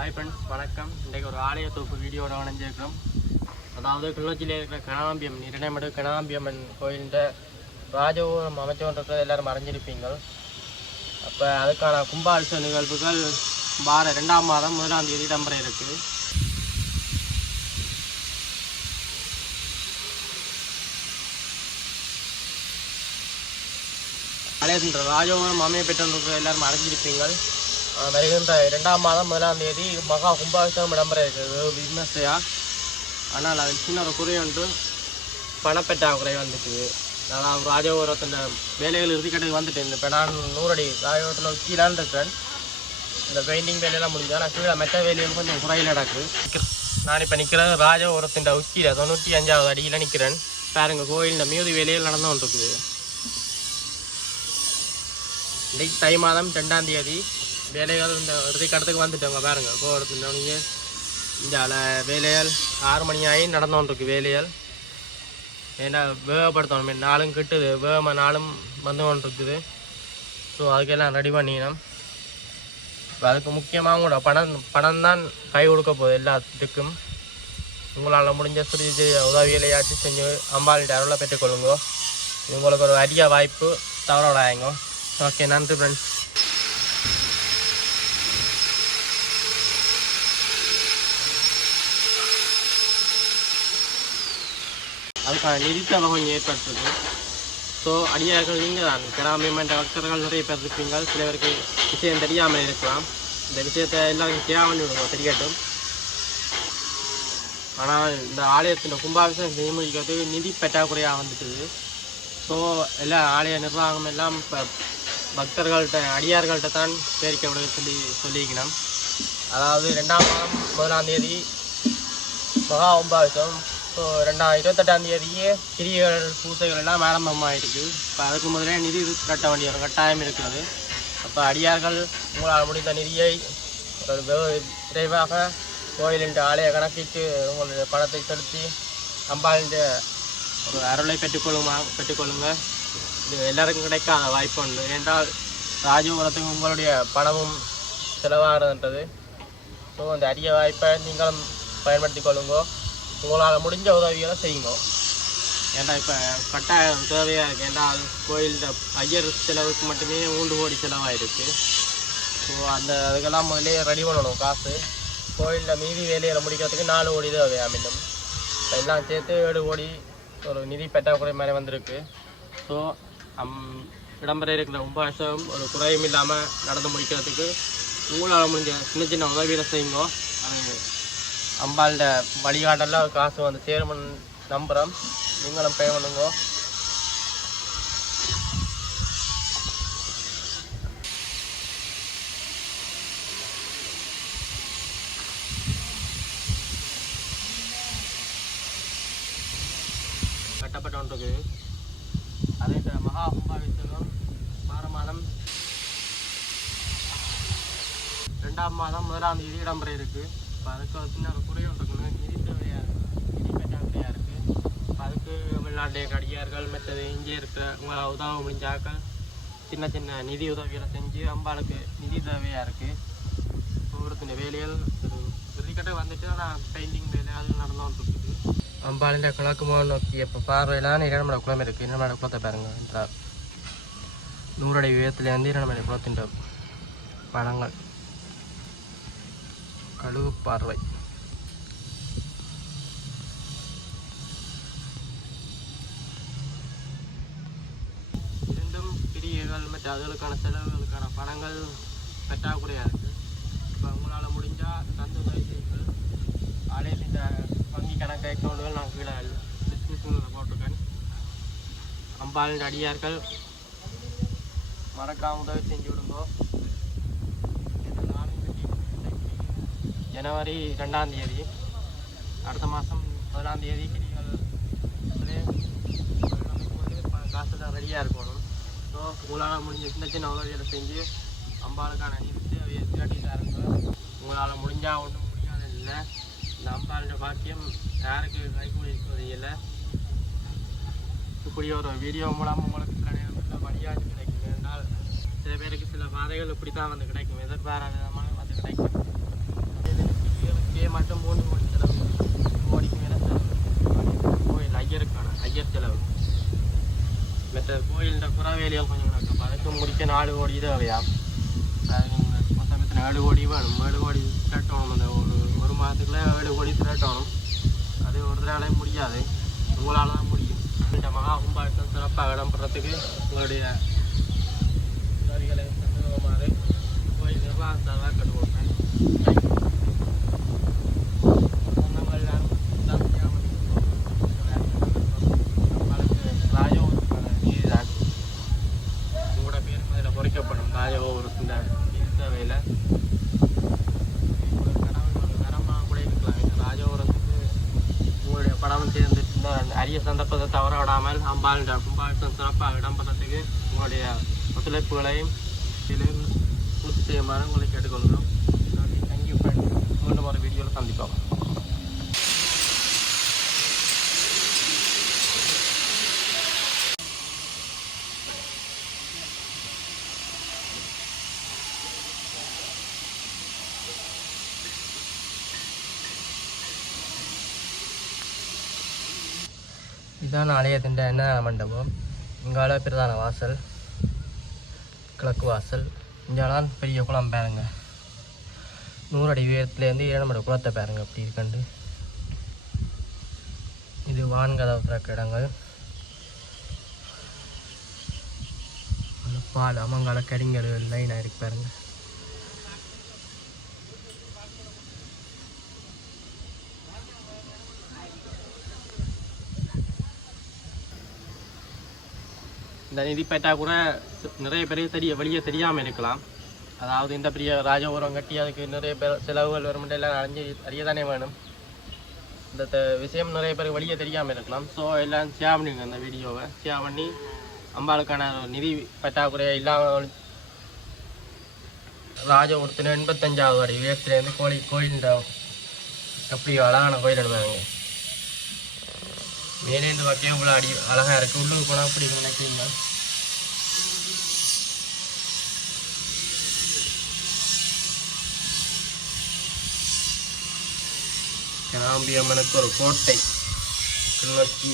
Hi friends வணக்கம். இன்றைக்கு ஒரு ஆலய தொகுப்பு வீடியோட இணைஞ்சிருக்கிறோம். அதாவது கிளிநொச்சியில் இருக்கிற கணாம்பியம் இரணைமடு கணாம்பியம்மன் கோயிலின் ராஜகோபுரம் அமைச்சோன்றது எல்லோரும் மறைஞ்சிருப்பீங்க அப்போ அதுக்கான கும்பாபிஷ நிகழ்வுகள் வார ரெண்டாம் மாதம் முதலாம் தேதி இடம்பெற இருக்குது. ஆலயத்தின் ராஜகோபுரம் அமைய பெற்றது எல்லோரும் மறைஞ்சிருப்பீங்கள் வருகின்ற இரண்டாம் மாதம் முதலாம் தேதி மகா கும்பாபிஷேகம் இடம்பெற இருக்கிறது விமர்சையா ஆனால் அது சின்ன ஒரு குறை ஒன்று. பணப்பெற்றாக்குறை வந்துட்டு. நான் ராஜகோபுரத்தின் வேலைகள் இறுதிக்கட்டுக்கு வந்துட்டேன். இப்போ நான் நூறடி ராஜகோபுரத்தில் கீழான் இருக்கிறேன் இந்த பெயிண்டிங் வேலையெல்லாம் முடிஞ்சா நான் கீழே மெத்த வேலையும் கொஞ்சம் குறையில் நடக்குது. நான் இப்போ நிற்கிறது ராஜகோபுரத்தின் உச்சியில் தொண்ணூற்றி அஞ்சாவது அடியில் நிற்கிறேன் பாருங்க கோயிலில் மியூதி வேலையில் நடந்து கொண்டிருக்குது. இன்னைக்கு தை மாதம் ரெண்டாம் தேதி. வேலைகள் இந்த இறுதி கடத்துக்கு வந்துட்டவங்க பாருங்க. கோபுரத்தில் நீங்கள் இந்த வேலையால் ஆறு மணி ஆகி நடந்து கொண்டிருக்கு ஏன்னா வேகப்படுத்தணும். நாளும் கிட்டுது. வேகமாக நாளும் வந்து கொண்டிருக்குது ஸோ அதுக்கெல்லாம் ரெடி பண்ணிக்கணும். அதுக்கு முக்கியமாக கூட பணம் பணம் தான் கை கொடுக்க போகுது எல்லாத்துக்கும். உங்களால் முடிஞ்ச சிறிய சிறிய உதவிகளையாச்சும் செஞ்சு அம்பாளிட்ட அருளை பெற்றுக்கொள்ளுங்கோ. உங்களுக்கு ஒரு அரிய வாய்ப்பு தவற விடாதீங்க ஓகே நன்றி ஃப்ரெண்ட்ஸ் அதுக்கான நிதித்தலை கொஞ்சம் ஏற்படுத்துது ஸோ அடியார்கள் நீங்கள் தான் என்ற பக்தர்கள் நிறைய பேர் இருப்பீங்க. சில பேருக்கு விஷயம் தெரியாமல் இருக்கலாம். இந்த விஷயத்தை எல்லாருக்கும் தேவை விடுவோம் விடுங்க. தெரியட்டும் ஆனால் இந்த ஆலயத்தின் கும்பாபிஷேகம் செய்ய முடிக்கிறதுக்கு நிதி பற்றாக்குறையாக வந்துட்டுது. ஸோ எல்லா ஆலய நிர்வாகம் எல்லாம் இப்போ பக்தர்கள்ட்ட அடியார்கள்ட்ட தான் பேரிக்க விட சொல்லி சொல்லிக்கணும் அதாவது ரெண்டாம் மாதம் முதலாம் தேதி மகா கும்பாபிஷேகம். ஸோ ரெண்டாயிரம் இருபத்தெட்டாம் தேதியே கிரியைகள் பூசைகள் எல்லாம் ஆரம்பமாயிருக்கு இப்போ அதுக்கு முதலே நிதி கட்ட வேண்டிய ஒரு கட்டாயம் இருக்கிறது. அப்போ அடியார்கள் உங்களால் முடிந்த நிதியை ஒரு விரைவாக கோயிலின் ஆலய கணக்கிட்டு உங்களுடைய பணத்தை செலுத்தி அம்பாளின் ஒரு அருளை பெற்றுக்கொள்ளுமா பெற்றுக்கொள்ளுங்க. இது எல்லாருக்கும் கிடைக்காத வாய்ப்பு உண்டு. ஏன்றால் ராஜபுரத்துக்கு உங்களுடைய பணமும் செலவாகிறதுன்றது ஸோ அந்த அரிய வாய்ப்பை நீங்களும் பயன்படுத்தி கொள்ளுங்கோ. உங்களால் முடிஞ்ச உதவிகளை செய்யுங்க. ஏன்னா இப்போ கட்டாயம் தேவையாக இருக்குது ஏன்னா அது கோயிலில் ஐயர் செலவுக்கு மட்டுமே ஊண்டு கோடி செலவாயிருக்கு? ஸோ அந்த அதுக்கெல்லாம் முதல்ல ரெடி பண்ணணும் காசு. கோயிலில் மீதி வேலைகளை முடிக்கிறதுக்கு நாலு கோடி தேவையா மீண்டும் எல்லாம் சேர்த்து ஏழு கோடி ஒரு நிதி பற்றாக்குறை மாதிரி வந்திருக்கு. ஸோ அம் இடம்பெற இருக்கிற உபாசம் ஒரு குறையும் இல்லாமல் நடந்து முடிக்கிறதுக்கு உங்களால் முடிஞ்ச சின்ன சின்ன உதவிகளை செய்யுங்க. அது அம்பாள்கிட்ட வழிகாட்டலில் காசு வந்து சேருமன் நம்புகிறோம் நீங்களும் பே பண்ணுங்க. கெட்டப்பட்ட ஒன்று இருக்குது அதே இந்த மகா கும்பாபிஷேகம் வார மாதம் ரெண்டாம் மாதம் முதலாம் தேதி இடம்பெற இருக்குது இப்போ அதுக்கு ஒரு சின்ன ஒரு குறை ஒன்று இருக்குங்க நிதி தேவையாக இருக்குது நிதி இருக்குது இப்போ அதுக்கு தமிழ்நாட்டிலே கடிகார்கள் மற்றது இங்கே இருக்கிற உங்களை உதவ முடிஞ்சாக்கள் சின்ன சின்ன நிதி உதவிகளை செஞ்சு அம்பாளுக்கு நிதி தேவையாக இருக்குது ஒவ்வொருத்தின வேலைகள் இறுதிக்கட்ட வந்துட்டு நான் பெயிண்டிங் வேலை அது நடந்து இருக்குது அம்பாளிൻ്റെ கிழக்கு முகம் நோக்கி இப்போ பார்வையிலான இரண்டு குளம் இருக்குது இரண்டு குளத்தை பாருங்க என்றார். நூறடி உயரத்துலேருந்து இரண்டு குளத்தின் பழங்கள் கழுகு பார்வை. இரண்டும் பிரியர்கள் மற்ற அதுகளுக்கான செலவுகளுக்கான பணங்கள் பற்றாக்குறையாக இருக்குது இப்போ உங்களால் முடிஞ்சால் தந்து உதவி செய்யுங்கள் இந்த வங்கி கணக்கு அக்கௌண்ட்டுகள் நான் கீழே டிஸ்கிரிப்ஷனில் போட்டிருக்கேன். அம்பாளின் அடியார்கள் மறக்காம உதவி செஞ்சு விடுங்கோ இந்த நாளும் கட்டி ஜனவரி ரெண்டாம் தேதி அடுத்த மாதம் பதினாம் தேதி கிரிகள் காசுல ரெடியாக இருக்கணும். ஸோ உங்களால் முடிஞ்ச சின்ன சின்ன உதவிகளை செஞ்சு அம்பாளுக்கான நிதி அவைய திரட்டி தாருங்க உங்களால் முடிஞ்சால் ஒன்றும் முடியாது இல்லை. இந்த அம்பாளுடைய பாக்கியம் யாருக்கு கைகூடி இருக்கிறது இல்லை. இப்படி ஒரு வீடியோ மூலம் உங்களுக்கு கிடையாது வழியாக கிடைக்கும் என்றால் சில பேருக்கு சில பாதைகள் இப்படி தான் வந்து கிடைக்கும். எதிர்பாராத விதமான வந்து கிடைக்கும் வேலைகள் கொஞ்சம் நடக்கும் முடிக்க நாலு கோடி தேவையா அது சமயத்தில் ஏழு கோடி வேணும் ஏழு கோடி திரட்டணும் அந்த ஒரு ஒரு மாதத்துக்குள்ள ஏழு கோடி திரட்டணும் அது ஒரு தடவை முடியாது உங்களால் தான் முடியும் இந்த மகா கும்பாட்டம் சிறப்பாக இடம்பெறத்துக்கு உங்களுடைய உதவிகளை தந்துமாறு கோயில் நிர்வாகத்தால் கட்டுக்கொண்டேன் சொந்தங்கள் யாரும் தான் செய்யாமல் நம்மளுக்கு ராஜோகத்துக்கான நீதிதான் உங்களோட பேரும் அதில் பொறிக்கப்படும் ராஜகோபுரத்தின் நிதி தேவையில் தரமாக கூட இருக்கலாம் இந்த ராஜகோபுரத்துக்கு உங்களுடைய படம் சேர்ந்து இந்த அரிய சந்தர்ப்பத்தை தவற விடாமல் அம்பாள் கும்பாட்டம் சிறப்பாக இடம்பெறத்துக்கு உங்களுடைய ஒத்துழைப்புகளையும் இதில் பூர்த்தி செய்யுமாறு உங்களை கேட்டுக்கொள்கிறோம் தேங்க்யூ ஃப்ரெண்ட் மீண்டும் ஒரு வீடியோவில் சந்திப்போம் இதான் ஆலயத்தின் என்ன மண்டபம்? இங்கால பிரதான வாசல் கிழக்கு வாசல். இங்கெல்லாம் பெரிய குளம் பாருங்க. நூறு அடி உயரத்துலேருந்து ஏழமட குளத்தை பாருங்க அப்படி இருக்கண்டு. இது வான்கதவு பிறக்க இடங்கள். பால் அமங்கால கடிங்கல் லைனாக இருக்கு பாருங்கள் இந்த நிதி பற்றாக்குறை நிறைய பேருக்கு தெரிய வெளியே தெரியாமல் இருக்கலாம். அதாவது இந்த பெரிய ராஜபுரம் கட்டி அதுக்கு நிறைய பேர் செலவுகள் வரும் எல்லாம் அறிஞ்சு அறியதானே வேணும். இந்த த- விஷயம் நிறைய பேருக்கு வெளியே தெரியாமல் இருக்கலாம். ஸோ எல்லாம் ஷேர் பண்ணுங்க அந்த வீடியோவை. ஷேர் பண்ணி அம்பாளுக்கான நிதி பற்றாக்குறையை இல்லாமல் ராஜபுரத்தில் எண்பத்தஞ்சாவது அடி உயரத்துலேருந்து கோழி கோயில் எப்படி அழகான கோயில் எடுத்தாங்க மேலே இந்த பக்கம் இவ்வளோ அடி அழகாக இருக்குது உள்ளுக்கு போனால் அப்படி நினைக்கிறீங்களா? கிளம்பி அம்மனுக்கு ஒரு கோட்டை. கிழக்கு